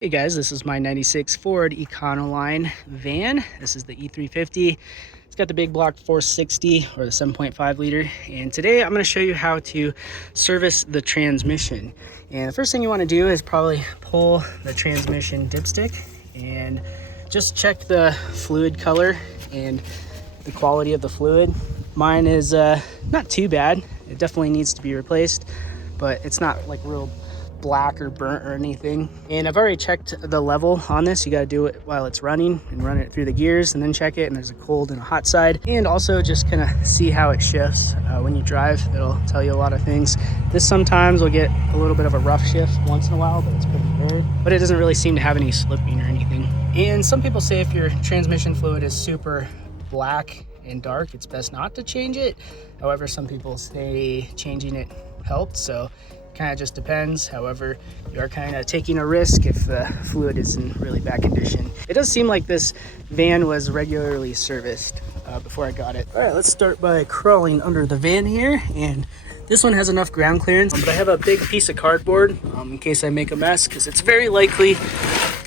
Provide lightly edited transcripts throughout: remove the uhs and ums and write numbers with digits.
Hey guys, this is my 96 Ford Econoline van. This is the E350. It's got the big block 460 or the 7.5 liter. And today I'm going to show you how to service the transmission. And the first thing you want to do is probably pull the transmission dipstick and just check the fluid color and the quality of the fluid. Mine is not too bad. It definitely needs to be replaced, but it's not like real black or burnt or anything. And I've already checked the level on this. You got to do it while it's running and run it through the gears and then check it. And there's a cold and a hot side, and also just kind of see how it shifts when you drive. It'll tell you a lot of things. This sometimes will get a little bit of a rough shift once in a while, but it's pretty rare. But it doesn't really seem to have any slipping or anything. And some people say if your transmission fluid is super black and dark, it's best not to change it. However, some people say changing it helped, so kind of just depends. However, you are kind of taking a risk if the fluid is in really bad condition. It does seem like this van was regularly serviced before I got it. All right, let's start by crawling under the van here, and this one has enough ground clearance, but I have a big piece of cardboard in case I make a mess, because it's very likely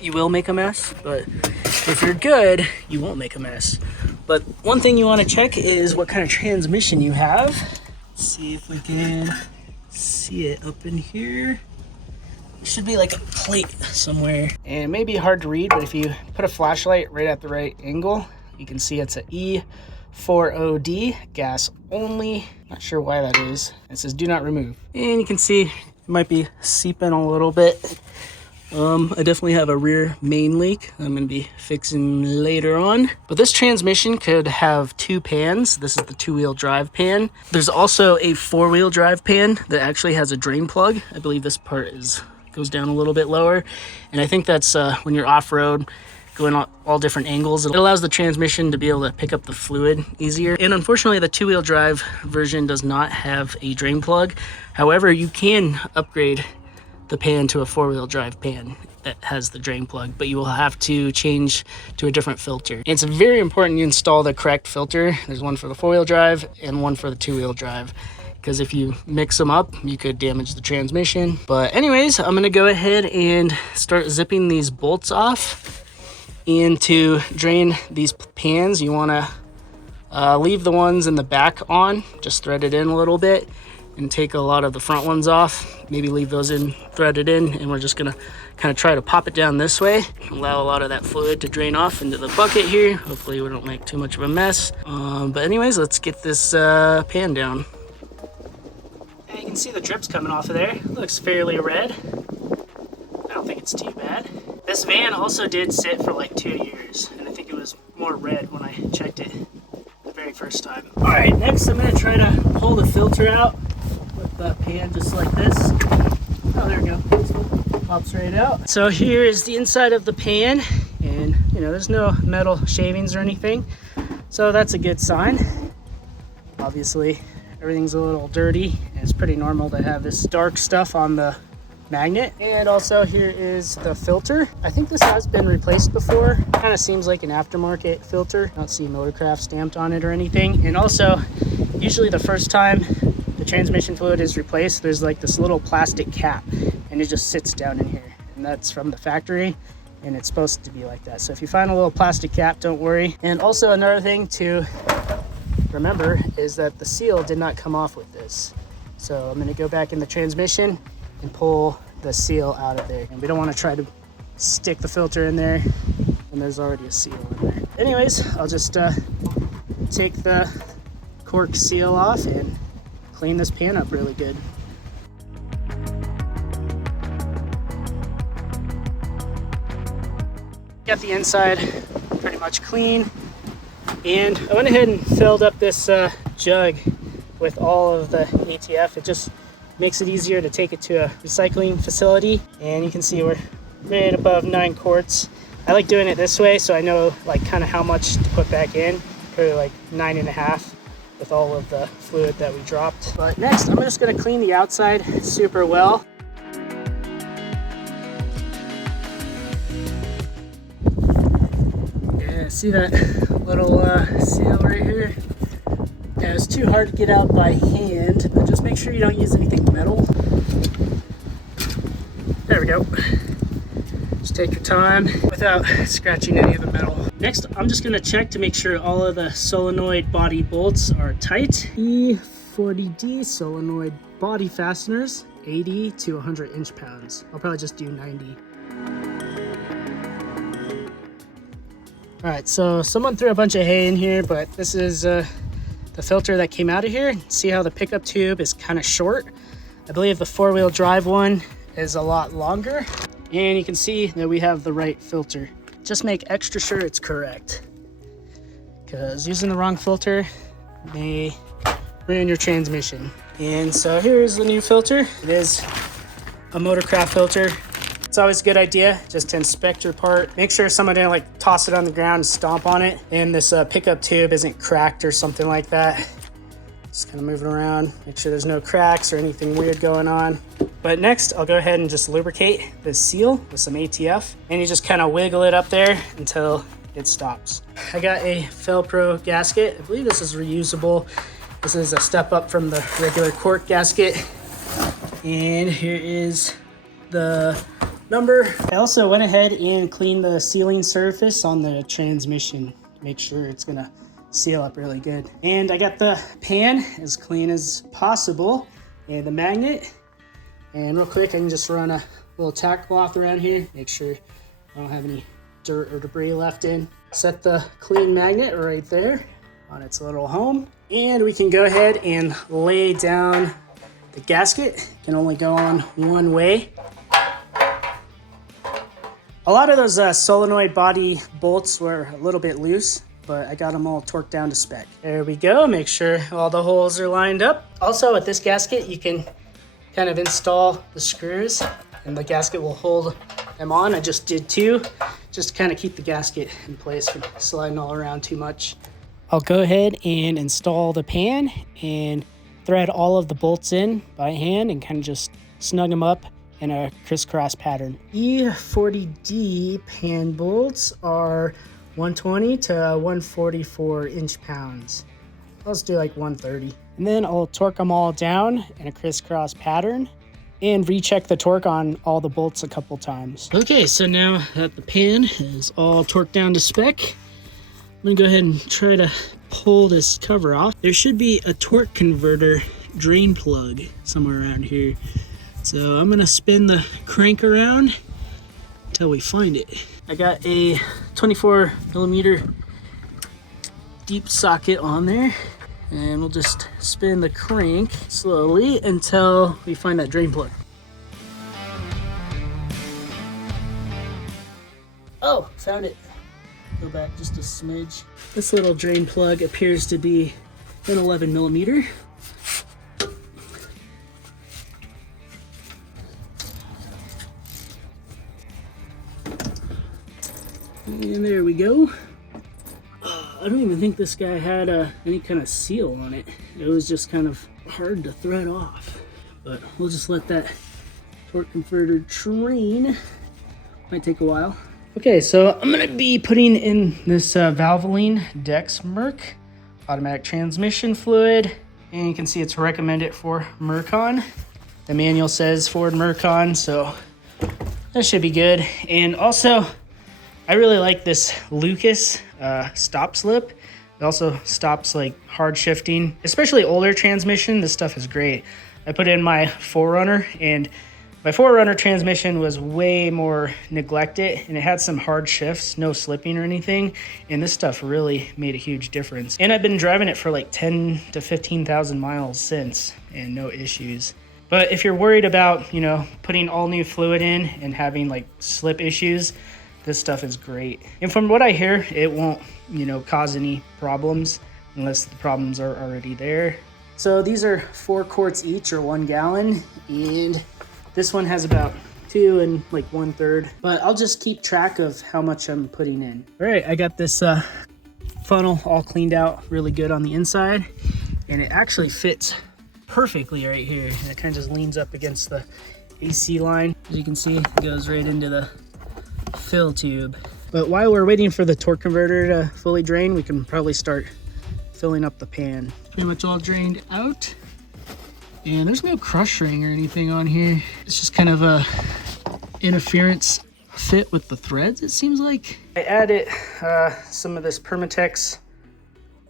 you will make a mess, but if you're good, you won't make a mess. But one thing you want to check is what kind of transmission you have. Let's see if we can see it up in here. It should be like a plate somewhere, and it may be hard to read, but if you put a flashlight right at the right angle, you can see it's a E4OD, gas only. Not sure why that is. It says do not remove, and you can see it might be seeping a little bit. I definitely have a rear main leak I'm going to be fixing later on. But this transmission could have two pans. This is the two-wheel drive pan. There's also a four-wheel drive pan that actually has a drain plug. I believe this part goes down a little bit lower. And I think that's when you're off-road, going all different angles. It allows the transmission to be able to pick up the fluid easier. And unfortunately, the two-wheel drive version does not have a drain plug. However, you can upgrade the pan to a four-wheel drive pan that has the drain plug, but you will have to change to a different filter. And it's very important you install the correct filter. There's one for the four-wheel drive and one for the two-wheel drive, because if you mix them up, you could damage the transmission. But anyways, I'm gonna go ahead and start zipping these bolts off. And to drain these pans, you wanna leave the ones in the back on, just thread it in a little bit, and take a lot of the front ones off. Maybe leave those in, threaded in, and we're just gonna kind of try to pop it down this way, allow a lot of that fluid to drain off into the bucket here. Hopefully we don't make too much of a mess. But anyways, let's get this pan down. And you can see the drips coming off of there. It looks fairly red. I don't think it's too bad. This van also did sit for like 2 years, and I think it was more red when I checked it the very first time. All right, next I'm gonna try to pull the filter out with the pan just like this. Oh, there we go. Pops right out. So here is the inside of the pan, and there's no metal shavings or anything, so that's a good sign. Obviously everything's a little dirty, and it's pretty normal to have this dark stuff on the magnet. And also here is the filter. I think this has been replaced before. Kind of seems like an aftermarket filter. I don't see Motorcraft stamped on it or anything. And also, usually the first time the transmission fluid is replaced, there's like this little plastic cap, and it just sits down in here, and that's from the factory, and it's supposed to be like that. So if you find a little plastic cap, don't worry. And also another thing to remember is that the seal did not come off with this. So I'm going to go back in the transmission and pull the seal out of there, and we don't want to try to stick the filter in there and there's already a seal in there. Anyways, I'll just take the cork seal off and clean this pan up really good. Got the inside pretty much clean, and I went ahead and filled up this jug with all of the ATF. It just makes it easier to take it to a recycling facility, and you can see we're right above 9 quarts. I like doing it this way so I know like kind of how much to put back in. Probably like 9.5 with all of the fluid that we dropped. But next I'm just going to clean the outside super well. Yeah, see that little seal right here? Yeah, it's too hard to get out by hand, but just make sure you don't use anything metal. There we go. take your time without scratching any of the metal. Next, I'm just gonna check to make sure all of the solenoid body bolts are tight. E4OD solenoid body fasteners, 80 to 100 inch-pounds. I'll probably just do 90. All right, so someone threw a bunch of hay in here, but this is the filter that came out of here. See how the pickup tube is kind of short? I believe the four-wheel drive one is a lot longer. And you can see that we have the right filter. Just make extra sure it's correct, because using the wrong filter may ruin your transmission. And so here's the new filter. It is a Motorcraft filter. It's always a good idea just to inspect your part. Make sure someone didn't like toss it on the ground and stomp on it, and this pickup tube isn't cracked or something like that. Just kind of move it around, make sure there's no cracks or anything weird going on. But next, I'll go ahead and just lubricate this seal with some ATF, and you just kind of wiggle it up there until it stops. I got a Felpro gasket. I believe this is reusable. This is a step up from the regular quart gasket. And here is the number. I also went ahead and cleaned the sealing surface on the transmission. Make sure it's gonna seal up really good. And I got the pan as clean as possible, and the magnet. And real quick, I can just run a little tack cloth around here, make sure I don't have any dirt or debris left in. Set the clean magnet right there on its little home. And we can go ahead and lay down the gasket. It can only go on one way. A lot of those solenoid body bolts were a little bit loose, but I got them all torqued down to spec. There we go, make sure all the holes are lined up. Also with this gasket, you can kind of install the screws and the gasket will hold them on. I just did two, just to kind of keep the gasket in place from sliding all around too much. I'll go ahead and install the pan and thread all of the bolts in by hand and kind of just snug them up in a crisscross pattern. E4OD pan bolts are 120 to 144 inch-pounds. Let's do like 130. And then I'll torque them all down in a crisscross pattern and recheck the torque on all the bolts a couple times. Okay, so now that the pan is all torqued down to spec, I'm gonna go ahead and try to pull this cover off. There should be a torque converter drain plug somewhere around here. So I'm gonna spin the crank around until we find it. I got a 24 millimeter deep socket on there, and we'll just spin the crank slowly until we find that drain plug. Oh, found it. Go back just a smidge. This little drain plug appears to be an 11 millimeter. And there we go. I don't even think this guy had any kind of seal on it. It was just kind of hard to thread off. But we'll just let that torque converter train. Might take a while. Okay, so I'm gonna be putting in this Valvoline Dex Merc automatic transmission fluid. And you can see it's recommended for Mercon. The manual says Ford Mercon, so that should be good. And also, I really like this Lucas stop slip. It also stops like hard shifting, especially older transmission. This stuff is great. I put in my 4Runner, and my 4Runner transmission was way more neglected, and it had some hard shifts, no slipping or anything. And this stuff really made a huge difference. And I've been driving it for like 10 to 15,000 miles since, and no issues. But if you're worried about, you know, putting all new fluid in and having like slip issues, this stuff is great. And from what I hear, it won't, you know, cause any problems unless the problems are already there. So these are 4 quarts each, or 1 gallon. And this one has about 2 and like 1/3. But I'll just keep track of how much I'm putting in. All right, I got this funnel all cleaned out really good on the inside. And it actually fits perfectly right here. And it kind of just leans up against the AC line. As you can see, it goes right into the fill tube. But while we're waiting for the torque converter to fully drain, we can probably start filling up the pan. Pretty much all drained out. And there's no crush ring or anything on here. It's just kind of a interference fit with the threads, it seems like. I added some of this Permatex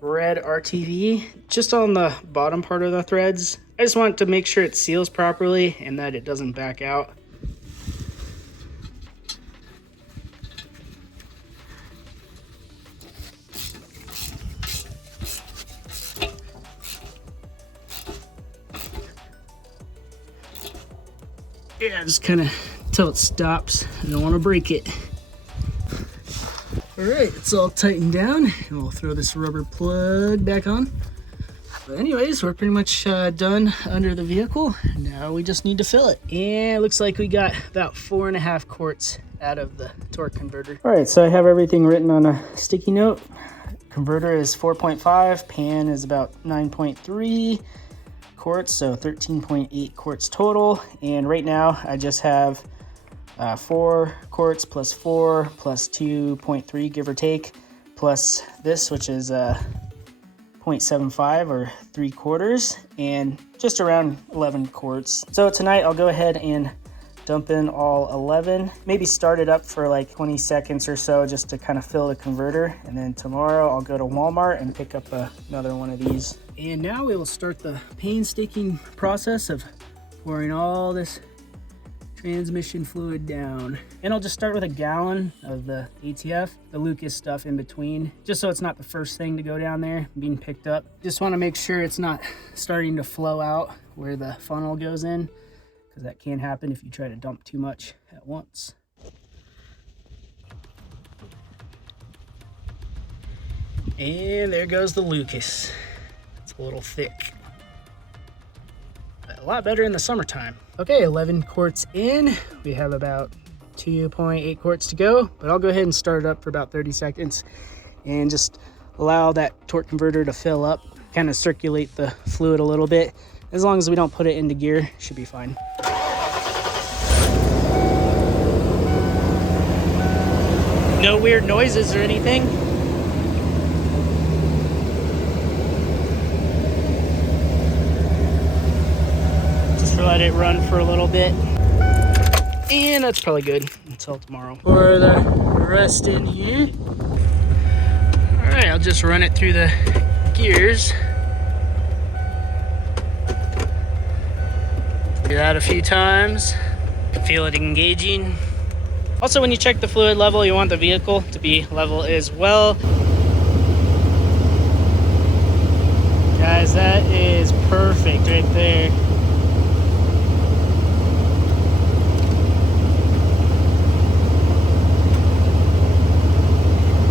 red RTV just on the bottom part of the threads. I just want to make sure it seals properly and that it doesn't back out. Yeah, just kind of till it stops. I don't want to break it. All right, it's all tightened down, and we'll throw this rubber plug back on. But anyways, we're pretty much done under the vehicle. Now we just need to fill it. And it looks like we got about 4.5 quarts out of the torque converter. All right, so I have everything written on a sticky note. Converter is 4.5, pan is about 9.3 quarts, so 13.8 quarts total. And right now I just have 4 quarts plus 4 plus 2.3, give or take, plus this, which is 0.75 or 3/4, and just around 11 quarts. So tonight I'll go ahead and dump in all 11, maybe start it up for like 20 seconds or so just to kind of fill the converter, and then tomorrow I'll go to Walmart and pick up another one of these. And now we will start the painstaking process of pouring all this transmission fluid down. And I'll just start with a gallon of the ATF, the Lucas stuff in between, just so it's not the first thing to go down there being picked up. Just want to make sure it's not starting to flow out where the funnel goes in, because that can happen if you try to dump too much at once. And there goes the Lucas. It's a little thick. A lot better in the summertime. Okay, 11 quarts in. We have about 2.8 quarts to go, but I'll go ahead and start it up for about 30 seconds and just allow that torque converter to fill up, kind of circulate the fluid a little bit. As long as we don't put it into gear, should be fine. No weird noises or anything. Let it run for a little bit, and that's probably good until tomorrow. Pour the rest in here. All right, I'll just run it through the gears. Do that a few times. Feel it engaging. Also, when you check the fluid level, you want the vehicle to be level as well. Guys, that is perfect right there.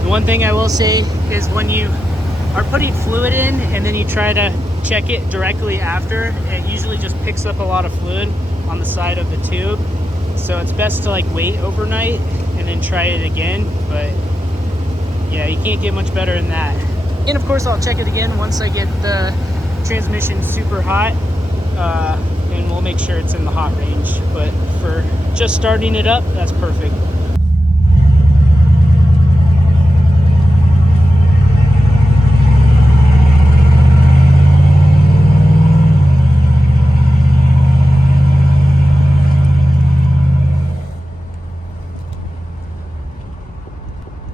One thing I will say is when you are putting fluid in and then you try to check it directly after, it usually just picks up a lot of fluid on the side of the tube. So it's best to like wait overnight and then try it again. But yeah, you can't get much better than that. And of course I'll check it again once I get the transmission super hot, and we'll make sure it's in the hot range. But for just starting it up, that's perfect.